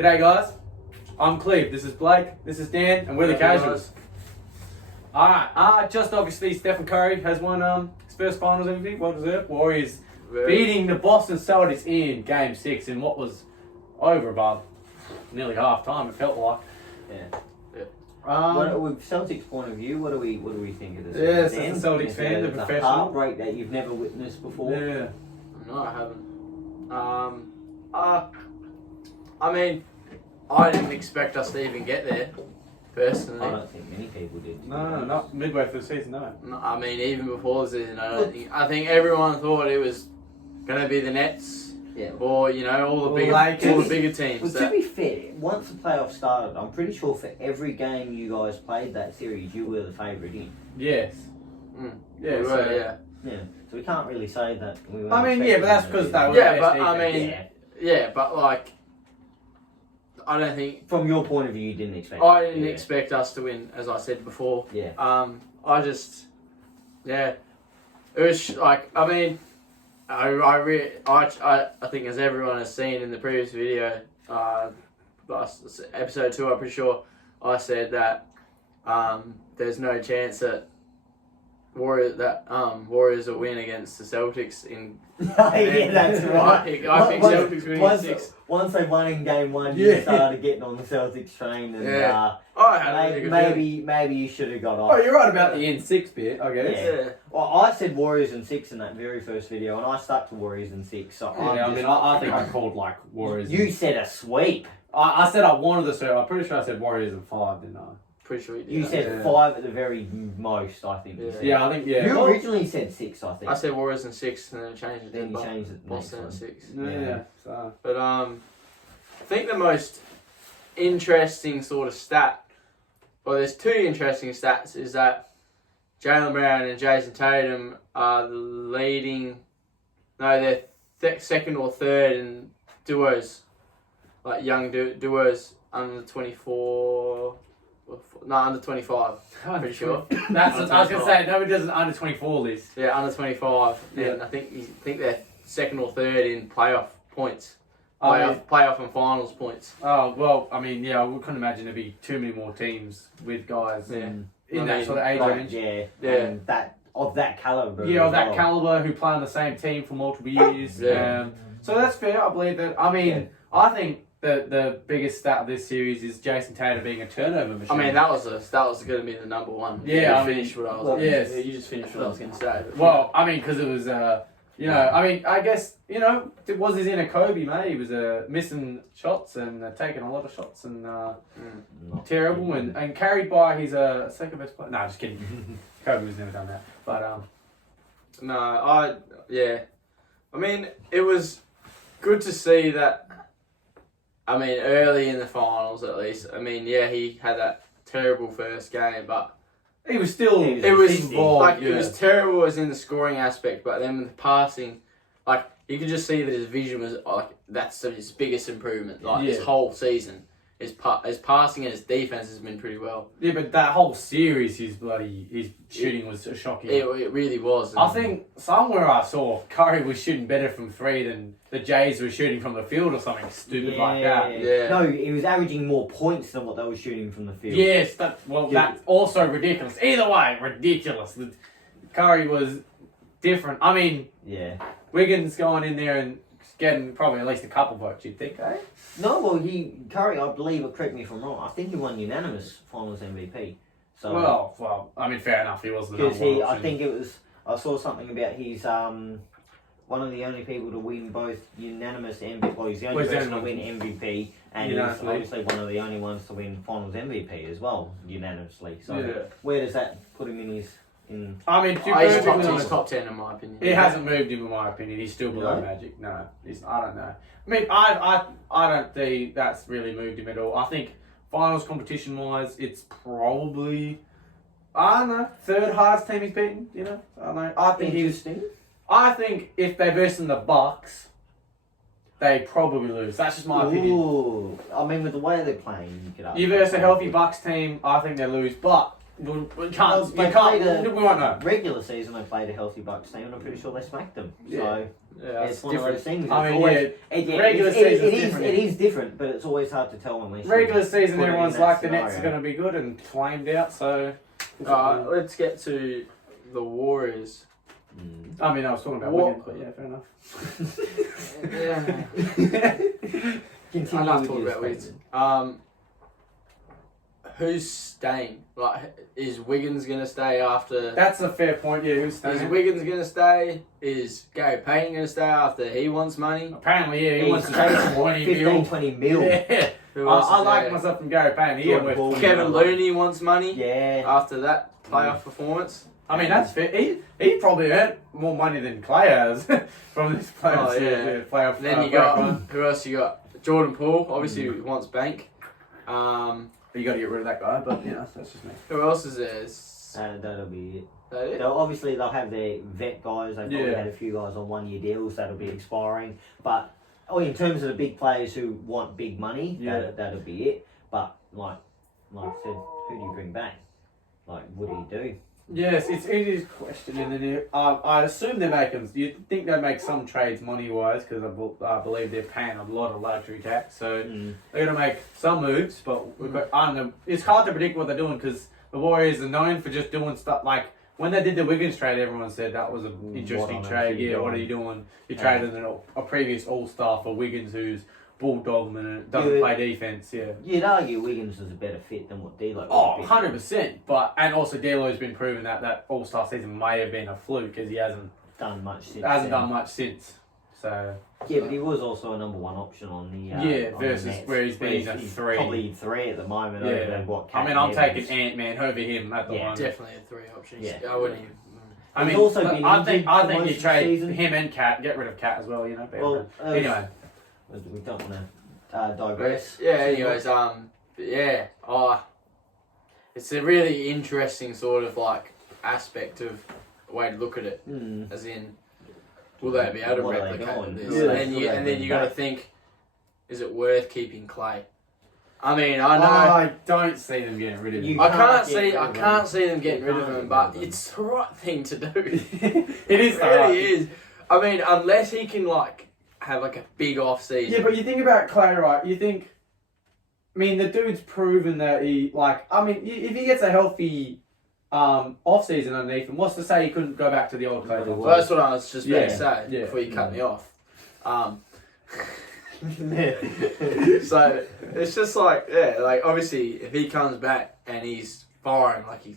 G'day guys, I'm Cleve, this is Blake, this is Dan, and we're the Casuals. Alright, just obviously Stephen Curry has won his first finals MVP, well deserved. Warriors beating the Boston Celtics in Game 6 in what was over about nearly half time, it felt like. With Celtics' point of view, what do we think of this? Yes, as a Celtics fan, the professional. A heartbreak that you've never witnessed before. Yeah. No, I haven't. I mean, I didn't expect us to even get there, personally. I don't think many people did. No, not midway through the season, no. I mean, even before the season, I think everyone thought it was going to be the Nets, or all the bigger teams. Well, to be fair, once the playoffs started, I'm pretty sure for every game you guys played that series, you were the favourite in. Yes. Yeah, we were. Yeah, so we can't really say that. But that's because they were. But like, I don't think. From your point of view, you didn't expect. I didn't expect us to win, as I said before. Yeah. It was like, I mean, I think as everyone has seen in the previous video, episode 2, I'm pretty sure I said that there's no chance that Warriors will win against the Celtics in. Yeah, that's right. I think Celtics win in 6. Once they won in Game 1, you started getting on the Celtics train, and maybe you should have got off. Oh, you're right about the N6 bit, I guess. Yeah. Well, I said Warriors in 6 in that very first video, and I stuck to Warriors in 6. So I think I called Warriors. You said a sweep. I said I wanted the sweep. I'm pretty sure I said Warriors in 5, didn't I? Pretty sure you did. You said 5 at the very most, I think. Yeah, I think, You originally said 6, I think. I said Warriors in 6, and then changed it. Then you changed it. Boston at 6. Yeah. So. But I think the most interesting sort of stat, well, there's 2 interesting stats, is that Jaylen Brown and Jason Tatum are the leading. No, they're second or third in duos, like young duos under 24. No, under 25. I'm pretty sure. I was going to say, nobody does an under 24 list. Yeah, under 25. Yeah. And I think they're second or third in playoff points. Playoff and finals points. Oh, well, I mean, I couldn't imagine there'd be too many more teams with guys in that sort of age range. Yeah. Of that caliber. Yeah, of that caliber who play on the same team for multiple years. So that's fair. I believe that. I mean, I think the biggest stat of this series is Jason Tatum being a turnover machine. I mean, that was going to be the number one. Yeah, you just finished what I was going to say. Well, I mean, because it was, I mean, I guess, it was his inner Kobe, mate. He was missing shots and taking a lot of shots and terrible and carried by his second best player. No, just kidding. Kobe was never done that. But I mean, it was good to see that. I mean, early in the finals, at least. I mean, he had that terrible first game, but he was still. It was terrible as in the scoring aspect, but then with the passing, like you could just see that his vision was like that's his biggest improvement. Like his whole season, his passing and his defense has been pretty well. Yeah, but that whole series, his shooting was shocking. It really was. I think somewhere I saw Curry was shooting better from 3 than the Jays were shooting from the field or something stupid like that. Yeah. No, he was averaging more points than what they were shooting from the field. Yes, that's also ridiculous. Either way, ridiculous. Curry was different. I mean, Wiggins going in there and getting probably at least a couple votes, you'd think, eh? No, well, Curry, I believe, correct me if I'm wrong, I think he won unanimous Finals MVP. So well, I mean, fair enough, he was the number one option. I think it was, I saw something about he's one of the only people to win both unanimous MVP, well, he's the only person to win MVP, and he's obviously one of the only ones to win Finals MVP as well, unanimously. So where does that put him in his... I mean, he's top 10 in my opinion. He hasn't moved him in my opinion. He's still below Magic. No, I don't know. I mean, I don't think that's really moved him at all. I think finals competition wise, it's probably third hardest team he's beaten. I don't know. I think if they verse in the Bucks, they probably lose. That's just my opinion. I mean, with the way they're playing, you verse a healthy Bucks team, I think they lose, but. We Well, can't. they You can't. played We won't know. regular season, they played a healthy Bucks team, and I'm pretty sure they smacked them. So Yeah, it's one of those things. It's I mean, always, regular season's different. It is different, but it's always hard to tell unless you Regular season, put it in everyone's that like the Nets are scenario. going to be good and flamed out. So, Let's get to the Warriors. I mean, I was talking about What- Wiggins, but yeah, fair enough. Yeah. Continue Enough with talk your about Wiggins. statement. Who's staying? Like, is Wiggins gonna stay after? That's a fair point. Yeah, who's Is staying? Wiggins gonna stay? Is Gary Payton gonna stay after he wants money? Apparently, yeah, he He's wants to chasing chase 20 15, mil. 20 mil. Yeah, Who else I is like there? myself from Gary Payne. He Jordan worth Poole. 20 Kevin mil. Looney wants money Yeah. after that playoff performance. I mean, that's fair. He probably earned more money than Clay has from this playoff Oh, series. yeah. Playoff. Then you got who else? You got Jordan Poole. Obviously wants bank. You got to get rid of that guy, but you know, that's just me. Who else is there? That'll be it. That it? Obviously, they'll have their vet guys. They've probably Yeah. had a few guys on 1 year deals that'll be expiring. But in terms of the big players who want big money, Yeah. that'll be it. But like I said, who do you bring back? Like, what do you do? Yes, it is a question, and then I assume they're making. You think they make some trades money wise because I believe they're paying a lot of luxury tax, so they're gonna make some moves. But we've got, I don't know. It's hard to predict what they're doing because the Warriors are known for just doing stuff like when they did the Wiggins trade. Everyone said that was an interesting trade. Yeah, what are you doing? You traded a previous All-Star for Wiggins, who's bulldog and doesn't play defense. Yeah. You'd argue Wiggins is a better fit than what D'Lo. Oh, would be. 100%. But and also D'Lo's been proven that All-Star season may have been a fluke because he hasn't Done much since. hasn't then. done much since. So Yeah, but he was also a number one option on the yeah, on the versus Nets. where he's been a He's 3. probably 3 at the moment. Yeah. Over what? I mean, I'm taking Ant-Man over him at the Yeah, moment. Definitely a 3 options. Yeah. I wouldn't even. I He's mean, also been I think injured for you most of the trade season. him and Cat, get rid of Cat as well. You know. Well, anyway, we don't want to digress. Yeah. Anyways, it's a really interesting sort of like aspect of way to look at it. As in, will they be able to What are they replicate going? this? Yeah. And then you got to think, is it worth keeping Clay? I mean, I know. I don't see them getting rid of him. You I can't can't get rid of can't him. see them getting You rid of can't him, get but rid of him. it's the right thing to do. It is. It really is. I mean, unless he can like have like a big off season. Yeah, but you think about Clay, right? You think, I mean, the dude's proven that he, like, I mean, if he gets a healthy off season underneath him, what's to say he couldn't go back to the old Clay? Well, So that's what I was just about to Yeah, say yeah. before you cut me off. So it's just like, yeah, like obviously if he comes back and he's firing like he's,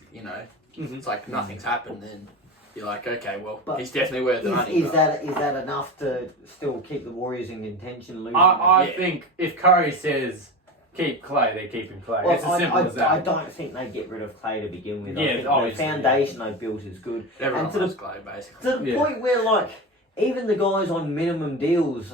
it's like nothing's happened, then you're like, okay, well, But he's definitely worth the money. Is that enough to still keep the Warriors in contention? Losing? I Yeah. think if Curry says keep Clay, they're keeping Clay. Well, it's as simple as that. I don't think they get rid of Clay to begin with. Yeah, I think the obviously, foundation they built is good. Everyone and to loves the- Clay, basically. To the Yeah. point where, like, even the guys on minimum deals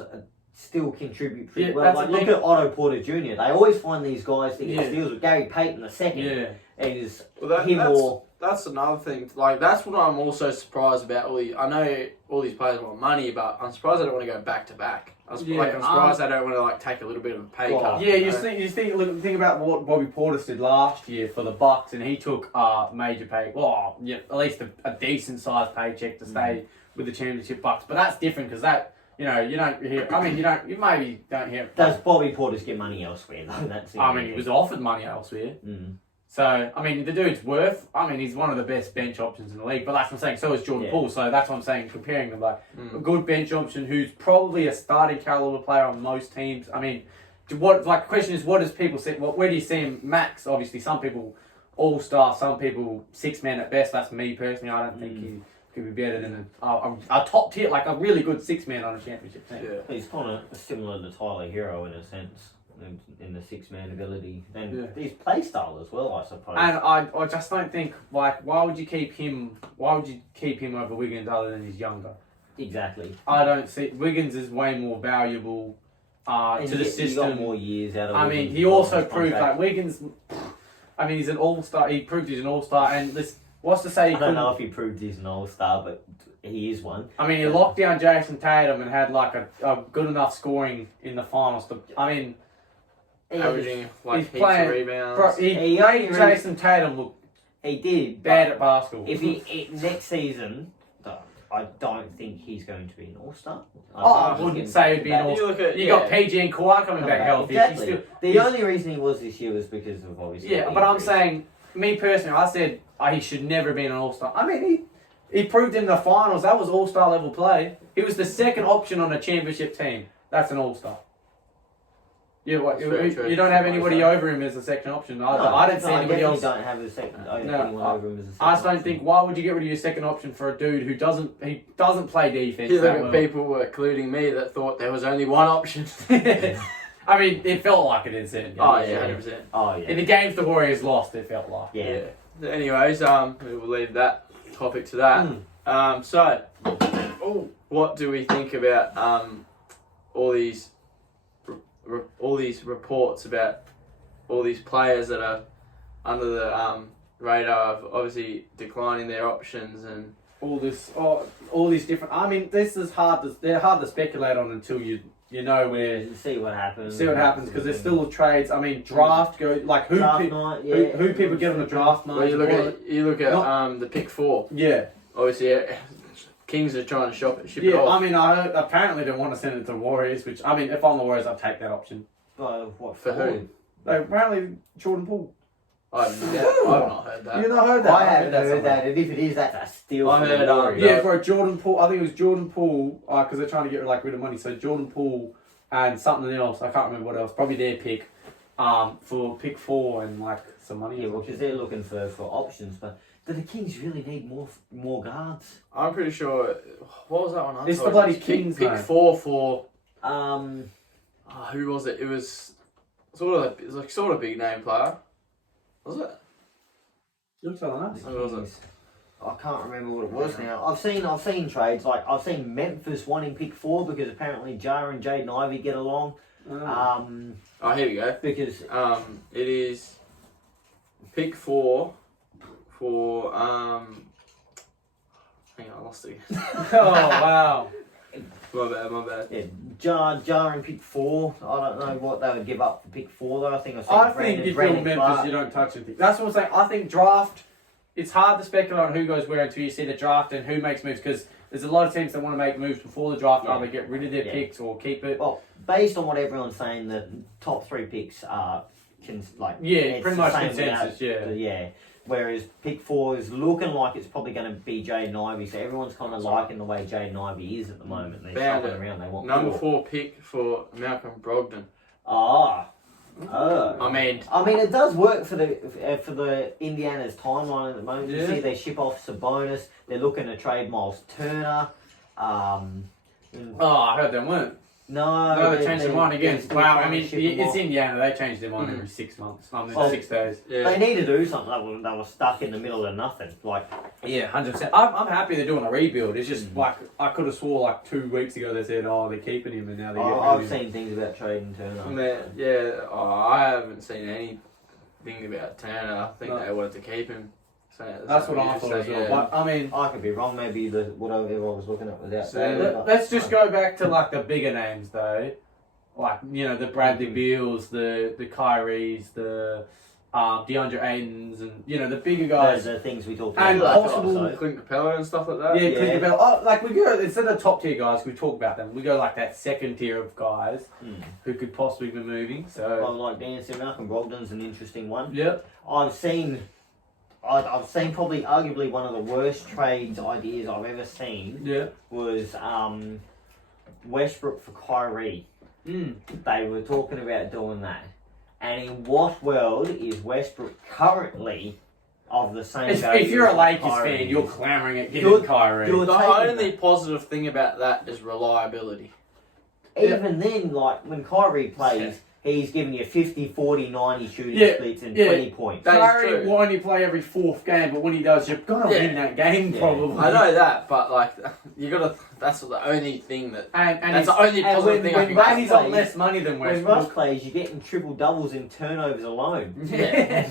still contribute pretty Yeah, well. that's Like, the look thing. at Otto Porter Jr. They always find these guys that get Yeah. deals with Gary Payton the second. Yeah. Is Well, him or that's another thing. Like, that's what I'm also surprised about. I know all these players want money, but I'm surprised they don't want to go back to back. I'm surprised they don't want to like take a little bit of a pay Well, cut. Yeah, you you know? think about what Bobby Portis did last year for the Bucks, and he took major pay. Well, yeah, at least a decent sized paycheck to stay with the championship Bucks. But that's different because that you don't hear. I mean, you maybe don't hear. does Bobby Portis get money elsewhere? Though that's the I only mean, he thing. was offered money elsewhere. So, I mean, the dude's worth. I mean, he's one of the best bench options in the league. But that's what I'm saying. So is Jordan Yeah. Poole. So that's what I'm saying. Comparing them, like a good bench option who's probably a starting caliber player on most teams. I mean, the question is, what does people see? Well, where do you see him max? Obviously, some people all-star, some people 6-man at best. That's me personally. I don't think he could be better than a top tier, like a really good 6-man on a championship team. Yeah. He's kind of similar to Tyler Hero in a sense, in the 6-man ability and his play style as well, I suppose. And I just don't think, like, why would you keep him over Wiggins other than he's younger? Exactly. I don't see Wiggins is way more valuable And to the He got system. more years out of I Wiggins mean, he as well also on his proved contract. like Wiggins. I mean, he's an all-star. He proved he's an all-star, and this what's to say he I don't couldn't. know if he proved he's an all-star, but he is one. I mean, he locked down Jason Tatum and had like a good enough scoring in the finals. I mean, Averaging like he's heaps playing- of rebounds. bro, he He made only Jason Tatum look He did. Bad at basketball. If next season, I don't think he's going to be an All-Star. I wouldn't say he'd be an All-Star. You got PG and Kawhi coming back healthy. Exactly. The only reason he was this year was because of obviously. Yeah, but I'm saying, me personally, I said he should never have been an All-Star. I mean, he proved in the finals that was All-Star level play. He was the second option on a championship team. That's an All-Star. You don't have anybody over him as a second option. I don't see anybody else. Don't have anyone over him as a second I just don't think. Why would you get rid of your second option for a dude who doesn't play defense? You look at people, including me, that thought there was only one option. I mean, it felt like it in certain games. Oh yeah, 100%. Oh yeah. In the games the Warriors lost, it felt like. Yeah. Anyways, we will leave that topic to that. So, what do we think about all these reports about all these players that are under the radar of obviously declining their options and all these different. I mean, this is they're hard to speculate on until you know where. See what happens. Because there's still trades. I mean, draft go like who people get on the draft night. Well, you look at the pick 4. Yeah. Obviously, Kings are trying to ship it off. I mean, I heard apparently they want to send it to Warriors, which I mean, if I'm the Warriors, I'd take that option. What for who? Apparently Jordan Poole. I've not heard that. You not heard that? I haven't heard that, and if it is, that's a steal. I heard for Jordan Poole. I think it was Jordan Poole because they're trying to get rid of money. So Jordan Poole and something else. I can't remember what else. Probably their pick for pick 4 and like some money. Yeah, because they're looking for options, but. Do the Kings really need more guards? I'm pretty sure. What was that one? It's the bloody Kings. Pick 4 for. Who was it? It was sort of big name player. Was it? Looks like nice. Who was it? I can't remember what it was now. I've seen trades like I've seen Memphis wanting pick 4 because apparently Jar and Jaden Ivy get along. Here we go. Because it is pick 4. For hang on, I lost it again. Oh wow. My bad. Yeah, Jar and pick 4. I don't know what they would give up for pick 4 though. I think if you're Memphis, you don't touch anything. That's what I'm saying. I think draft. It's hard to speculate on who goes where until you see the draft and who makes moves because there's a lot of teams that want to make moves before the draft, either get rid of their picks or keep it. Well, based on what everyone's saying, the top 3 picks are pretty much consensus. Yeah. Whereas pick 4 is looking like it's probably going to be Jaden Ivy, so everyone's kind of liking the way Jaden Ivy is at the moment. They're shopping around. They want number 4 pick for Malcolm Brogdon. I mean, it does work for the Indiana's timeline at the moment. You see, they ship off Sabonis. They're looking to trade Miles Turner. I heard they weren't. No, they changed their mind again. Wow, I mean, it's Indiana. They change their mind every 6 months. 6 days. Yeah. They need to do something. They were stuck in the middle of nothing. 100%. I'm happy they're doing a rebuild. It's just like I could have swore 2 weeks ago they said, they're keeping him, and now they're getting rid of him. I've seen things about trading Turner. I haven't seen anything about Turner. I think they wanted to keep him. That's what I thought as well. But, I mean, I could be wrong. Maybe whatever I was looking at was out there. Let's just go back to the bigger names though, the Bradley Beals, the Kyries, the DeAndre Aidens, and the bigger guys. Those are things we talked about. And possible Clint Capella and stuff like that. Yeah, Clint Capella. We go instead of top tier guys, we talk about them. We go that second tier of guys who could possibly be moving. So, like Dan said, Malcolm Brogdon's an interesting one. Yep. I've seen probably arguably one of the worst trades ideas I've ever seen. Yeah. Was Westbrook for Kyrie. They were talking about doing that. And in what world is Westbrook currently of the same value? If you're a Lakers fan, you're clamouring at getting Kyrie. The only positive thing about that is reliability. Even then, when Kyrie plays, he's giving you 50, 40, 90 shooting splits and 20 points. Kyrie will only play every 4th game, but when he does, you've got to win that game probably. I know that, but you got to. That's the only thing that. That's the only positive thing I can. When he's on less money than Westbrook. When Russ plays, you're getting triple doubles in turnovers alone. Yeah.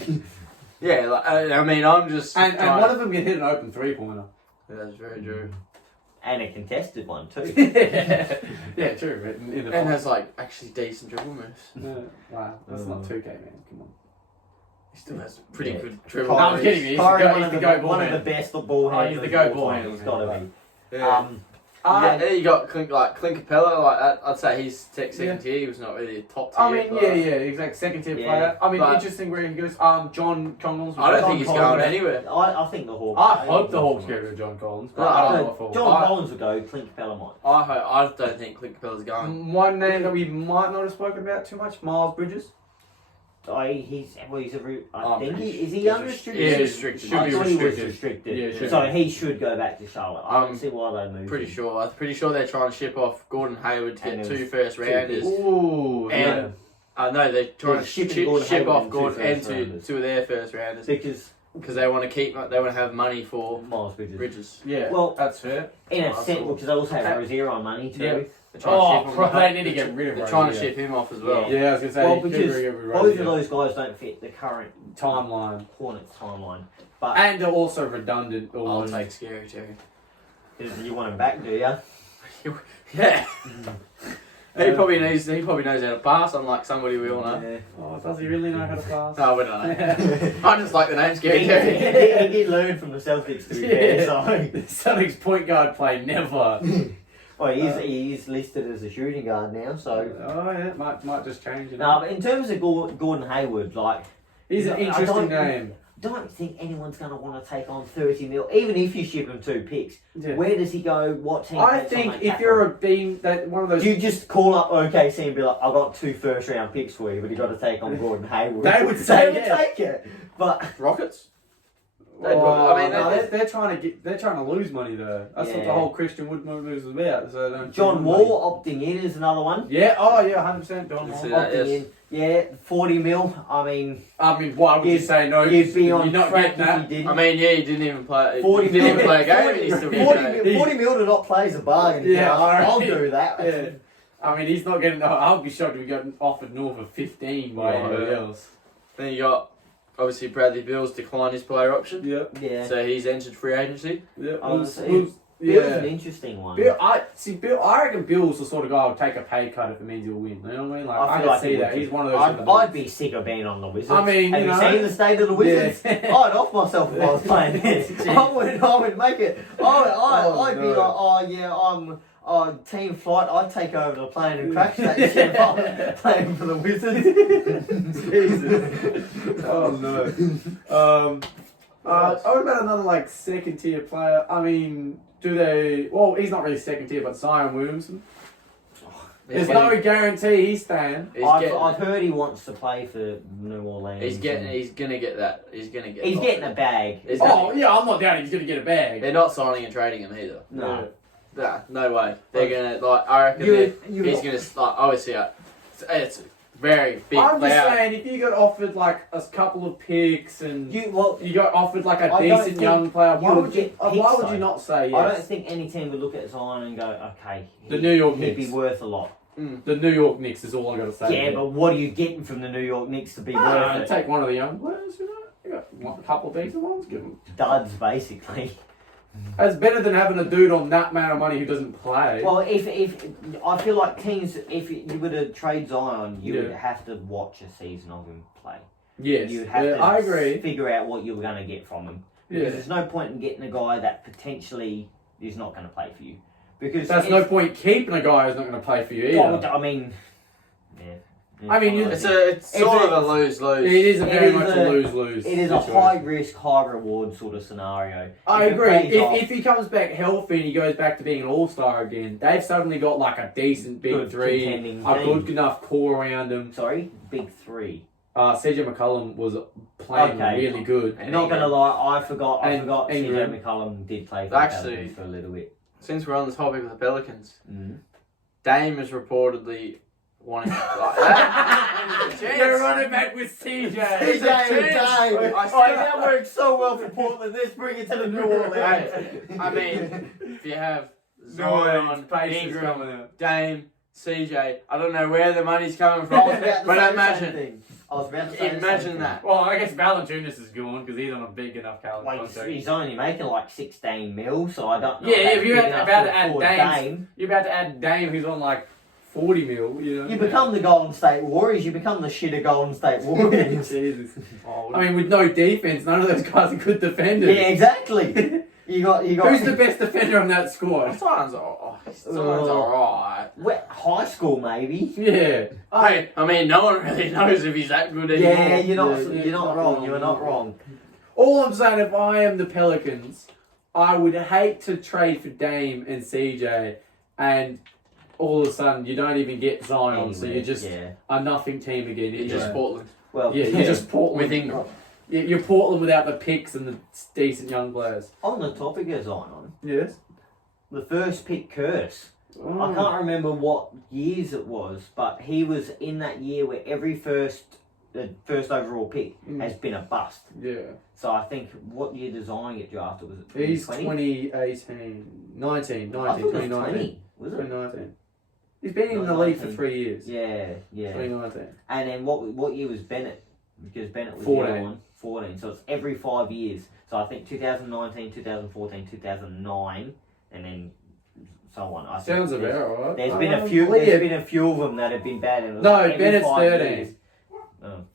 I mean, I'm just. And one of them can hit an open 3-pointer. Yeah, that's very true. And a contested one too. Yeah, true. And has actually decent dribble moves. Wow, that's not 2K, man. Come on. He still has pretty Yeah. good dribble. No, I'm kidding you. He's Kyrie, the one of the best ball Oh, he's handlers the of go all ball time. handler. He's got to be. Yeah. Yeah. You got like Clint Capella, like that. I'd say he's second tier. He was not really a top tier. I mean, but, exactly. Second tier player. I mean, but- interesting where he goes. John Collins. I don't think he's John going Collins. anywhere. I think the Hawks. I hope the Hawks get rid of John Collins. But No, I don't know what for. John Collins will go. Clint Capella might. I don't think Clint Capella's going. One name that we might not have spoken about too much, Miles Bridges. Is He's he unrestricted? Yeah, restricted. Should I be thought he was restricted. restricted. Yeah, should so be. he should go back to Charlotte. I don't see why they moved. I'm pretty sure they're trying to ship off Gordon Hayward to And get it two was first rounders. Ooh, And I know they're trying They're to shipping Gordon ship Hayward off and two Gordon and first rounders. two of their first rounders because they want to have money for Miles Bridges. Bridges. Yeah, Well, that's fair. In a sense, because they also have Rozier on money too. Yeah. They're trying to ship him off. they need to get rid of They're him. trying to ship him off as well. Yeah, I was gonna say. Well, because both of those guys don't fit the current timeline, Hornets timeline. But and they're also redundant. I'll take Scary Terry. you want him back, do you? Yeah. He probably knows how to pass, unlike somebody we all know. Yeah. Oh, does he really know how to pass? No, we don't know. I just like the name Scary He Terry. did learn from the Celtics to be Yeah. fair, so. Celtics point guard play never. Well, he is listed as a shooting guard now, so. Oh yeah, might just change it. No, but in terms of Gordon Hayward, like, He's an interesting name. don't think anyone's going to want to take on 30 mil, even if you ship him 2 picks. Yeah. Where does he go? What team? I takes on think that if cap you're on? a beam, that one of those. You just call up OKC and be like, I've got 2 first round picks for you, but you got to take on Gordon Hayward. They would say They would yeah. take it. But Rockets? Oh, I mean, they're trying to lose money though. That's what the Yeah. whole Christian Wood move is about. So they don't John lose money. Wall opting in is another one. Yeah. Oh yeah, 100%. John See Wall. that, Opting yes. in. Yeah, 40 mil. I mean, Why would you You'd- say no? you'd be on You're not track getting if that. you didn't. I mean, yeah, he didn't even play. 40 He didn't even mil- play a game, 40 and he still 40 got mil, paid. 40 mil to not play is a bargain. Yeah, I'll alright. do that. Yeah. I mean, he's not getting. I'll be shocked if he got offered north of 15 by Yeah. anybody else. Then you got obviously Bradley Beal's declined his player option, Yep. Yeah. so he's entered free agency. Yep. I was saying, Bill's Bill's an interesting one. Bill. I reckon Bill's the sort of guy who'll take a pay cut if it means he'll win. You know what I mean? Like I feel can like see he that. would. He's one of those. I'd be sick of being on the Wizards. I mean, have you you know. seen the state of the Wizards? Yeah. I'd off myself if I was playing this. I would make it. I'd be like, oh yeah, I'm team flight. I'd take over the plane and crash that shit if I'm playing for the Wizards. Jesus. Oh no. What about another like second tier player? I mean, do they? Well, he's not really second tier, but Zion Williamson. There's no guarantee he's staying. I've heard he wants to play for New Orleans. He's gonna get that. He's gonna get. He's getting a bag. Oh yeah, I'm not doubting he's gonna get a bag. They're not signing and trading him either. No. Nah, no way. They're gonna I reckon he's gonna start. Obviously, it's very big. I'm just player. saying, if you got offered like a couple of picks and you got offered like a I don't decent think young player, why you would you? get Why picks, would you though. not say yes? I don't think any team would look at Zion and go, okay, The New York he'd Knicks. be worth a lot. The New York Knicks is all I got to say. Yeah, but what are you getting from the New York Knicks to be worth it? Take one of the young players. You know, you got a couple of decent ones. Give them. Duds, basically. It's better than having a dude on that amount of money who doesn't play. Well, if I feel like teams, if you were to trade Zion, you would have to watch a season of him play. yes, You'd have to I agree. figure out what you were going to get from him. Because Yeah. there's no point in getting a guy that potentially is not going to play for you. Because That's no point keeping a guy who's not going to play for you either. I mean, yeah. I mean, It's sort of a lose-lose. It is very It is much a lose-lose. It is situation. a high risk, high reward sort of scenario. I If it agree. pays off- If he comes back healthy and he goes back to being an all-star again, they've suddenly got like a decent big Good three, contending a team. good enough core around him. Sorry, big three. CJ McCollum was playing Okay. really good. And Not gonna lie, I forgot And CJ Ingram. McCollum did play for Actually- the Pelicans for a little bit. Since we're on the topic of the Pelicans, Mm. Dame is reportedly wanting like that. You're running back with CJ. There's a chance. that works so well for Portland. Let's bring it to the New Orleans. Hey, I mean, if you have Zion, Zion, Ingram, Ingram, Dame, CJ, I don't know where the money's coming I from, was about to but say the same imagine, thing. I was about to say the same imagine thing. that. Well, I guess Valanciunas is gone because he's on a big enough caliber Like, contract. he's only making like 16 mil, so I don't know. Yeah, if that's if you're big about enough to add afford Dame, Dame. you're about to add Dame, who's on like 40 mil. You know. You become the Golden State Warriors. You become the shitter Golden State Warriors. Jesus. I mean, with no defense, none of those guys are good defenders. Yeah, exactly. You got. Who's the best defender on that squad? Someone's alright. High school, maybe. Yeah. I mean, no one really knows if he's that good anymore. Yeah, you're not wrong. You're not wrong. All I'm saying, if I am the Pelicans, I would hate to trade for Dame and CJ, and all of a sudden you don't even get Zion, so you're just a nothing team again. You're just Portland. Well, yeah, you're just Portland with Ingram. You're Portland without the picks and the decent young players. On the topic of Zion, Yes. the first pick curse. Oh. I can't remember what years it was, but he was in that year where every first overall pick has been a bust. Yeah. So I think, what year did Zion get drafted? Was it 2020? He's 2018, 19, I thought it was 2019. 20, was it? 2019. He's been in the league for 3 years. Yeah. 2019. And then what year was Bennett? Because Bennett was 14. the other one. 14. So it's every 5 years. So I think 2019, 2014, 2009, and then so on. I think Sounds about right. There's been a few. There's been a few of them that have been bad. And it was No, like every Bennett's 5 13. years.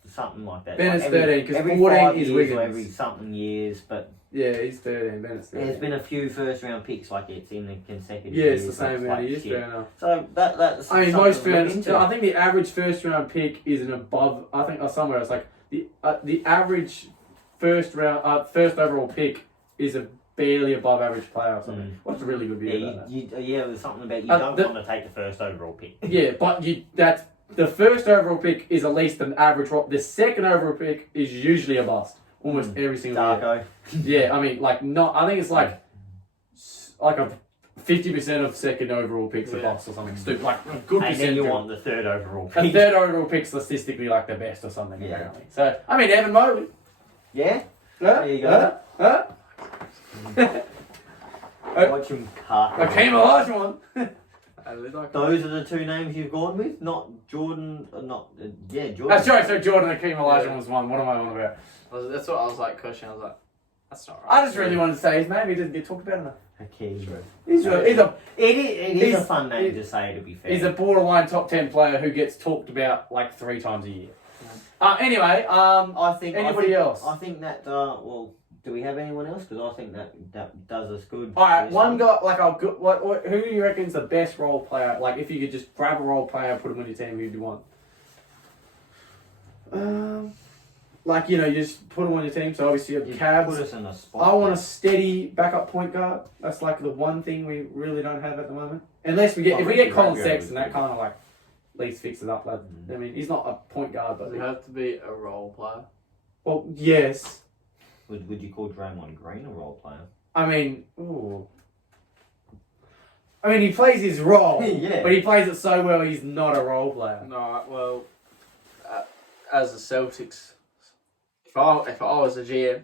Something like that. Bennett's like 13, because every 14 5 is years Wiggins. or every something years, but Yeah, he's 13. Bennett's 13. there's been a few first round picks like it's in the consecutive Yeah, years. it's the same so amount like of years, shit. fair enough. So that's. I mean, something most to look first. into. I think the average first round pick is an above. I think somewhere it's like the average first overall pick is a barely above average player or something. What's a really good view about that? Yeah, there's something about you don't want to take the first overall pick. Yeah, but that's the first overall pick is at least an average. The second overall pick is usually a bust almost every single Darko. year. Yeah, I mean, like not. I think it's like a 50% of second overall picks are bust or something stupid. Like a good And percentage. then you want the third overall A pick. third overall pick statistically like the best or something Yeah. apparently. So I mean, Evan Mobley. Yeah? There you go. Watch him cut. Hakeem Olajuwon. Those are the two names you've gone with? Not Jordan, Jordan. That's right, so Jordan Hakeem Olajuwon was one. What am I on about? That's what I was like questioning. I was like, that's not right. I just really wanted to say his name. He doesn't get talked about enough. Hakeem. It is a fun name to say, to be fair. He's a borderline top 10 player who gets talked about like 3 times a year. Anyway, I think anybody else? I think that do we have anyone else? Because I think that does us good. All right, one guy like who do you reckon's the best role player? Like if you could just grab a role player and put him on your team, who'd you want? Like you just put him on your team. So obviously you have Cavs. Put us in a spot. I want a steady backup point guard. That's like the one thing we really don't have at the moment. Unless we get Colin Sexton, that kind of like at least fixes up. Like, I mean, he's not a point guard, but Does he have to be a role player? Well, yes. Would you call Draymond Green a role player? I mean, he plays his role, but he plays it so well he's not a role player. No, well, as the Celtics, if I was a GM,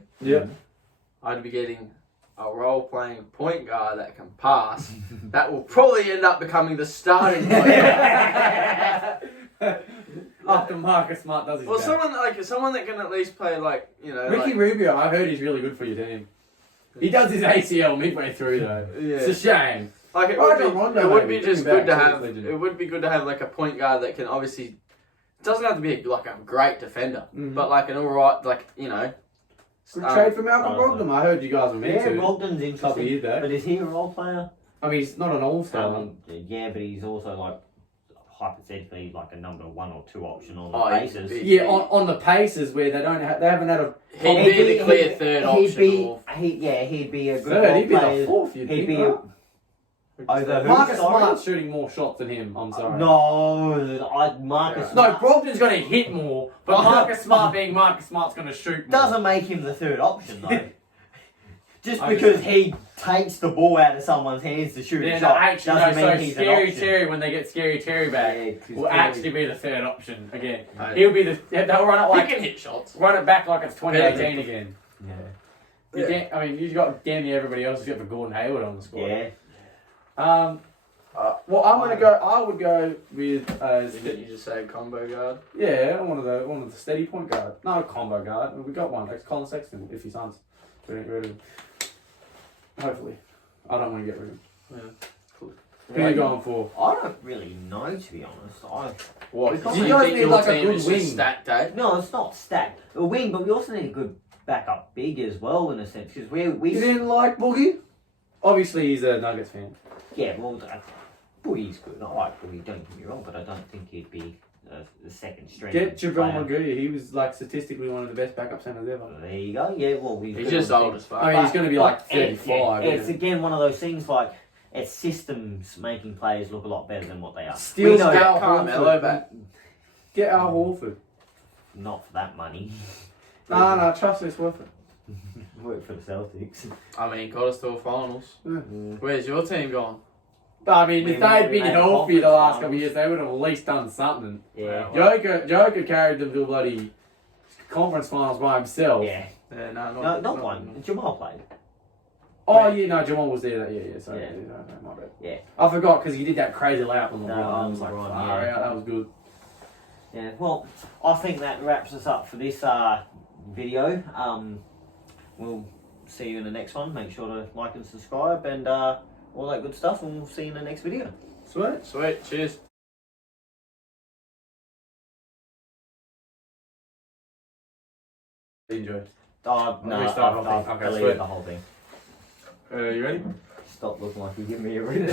I'd be getting a role-playing point guard that can pass. That will probably end up becoming the starting point guard. After Marcus Smart does his Well, best. someone that can at least play Ricky Rubio, I heard he's really good for your team. He does his ACL midway through though. Yeah. It's a shame. Like it would be just good to have. It would be good to have like a point guard that can obviously. It doesn't have to be like a great defender, but like an alright, Good trade for Malcolm Brogdon. I heard you guys were meant to. Brogdon's a couple of years interesting. back. But is he a role player? I mean, he's not an all-star. Yeah, but he's also like hypothetically like a number 1 or 2 option on the basis. Yeah, on the Pacers where they haven't had a. He'd be the clear third option. He'd be a good Third, role he'd be player. the fourth. He'd be over who? Marcus Sorry? Smart's shooting more shots than him. I'm sorry. Marcus. No, Brogdon's going to hit more, but Marcus Smart being Marcus Smart's going to shoot more. Doesn't make him the third option though. Just because he takes the ball out of someone's hands to shoot a shot doesn't mean he's an Scary option. Terry, when they get Scary Terry back, will actually be the third option again. Right. He'll be they'll run it He can hit shots. run it back like it's 2018 again. Yeah. I mean, you've got damn near everybody else except for Gordon Hayward on the squad. Yeah. Well, I would go with Didn't you just say combo guard? I wanted the steady point guard. No combo guard. We got one. That's Colin Sexton if his son's getting rid of him. Hopefully, I don't want to get rid of him. Yeah, cool. Who are you going for? I don't really know, to be honest. What? You Do you guys think need your like a team good is wing. just stacked, eh? No, it's not stacked. A wing, but we also need a good backup big as well, in a sense, because we You didn't like Boogie? Obviously, he's a Nuggets fan. yeah, well, Boogie's good. I like Boogie, don't get me wrong, but I don't think he'd be the second string. Get Jabril player. Magoo. He was like statistically one of the best backup centers ever. There you go. Yeah, well, He's just old as fuck. I mean, he's going to be like But 35. It's again one of those things like it's systems making players look a lot better than what they are. Still We know get Al Carmelo back. Get Al Horford. not for that money. No, trust me, it's worth it. Work for the Celtics. I mean, got us to a finals. Where's your team gone? But I mean, We if they'd been made healthy the conference last couple of finals. years, they would have at least done something. Yeah. Joker carried them to a bloody conference finals by himself. Yeah. Yeah, No, not one. Jamal played. Oh, yeah, no, Jamal was there. Sorry. Yeah. No, my bad. Yeah. I forgot because he did that crazy layup on the No, LeBron. I on was like, LeBron, far yeah. out. That was good. Yeah. Well, I think that wraps us up for this video. We'll see you in the next one. Make sure to like and subscribe and all that good stuff, and we'll see you in the next video. Sweet. Sweet, cheers. Enjoy. No, Restart the whole I've thing. Okay, deleted sweet. the whole thing. You ready? Stop looking like you give me a ring.